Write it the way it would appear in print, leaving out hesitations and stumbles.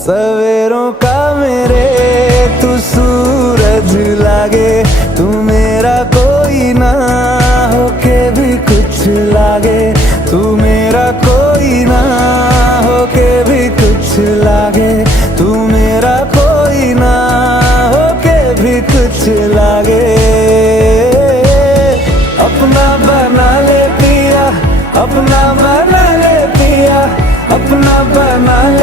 सवेरों का मेरे तू सूरज लागे, तू मेरा कोई ना होके भी कुछ लागे, तू मेरा कोई ना होके भी कुछ लागे, तू मेरा कोई ना होके भी कुछ लागे। अपना बना ले पिया, अपना बना ले पिया, अपना बना ले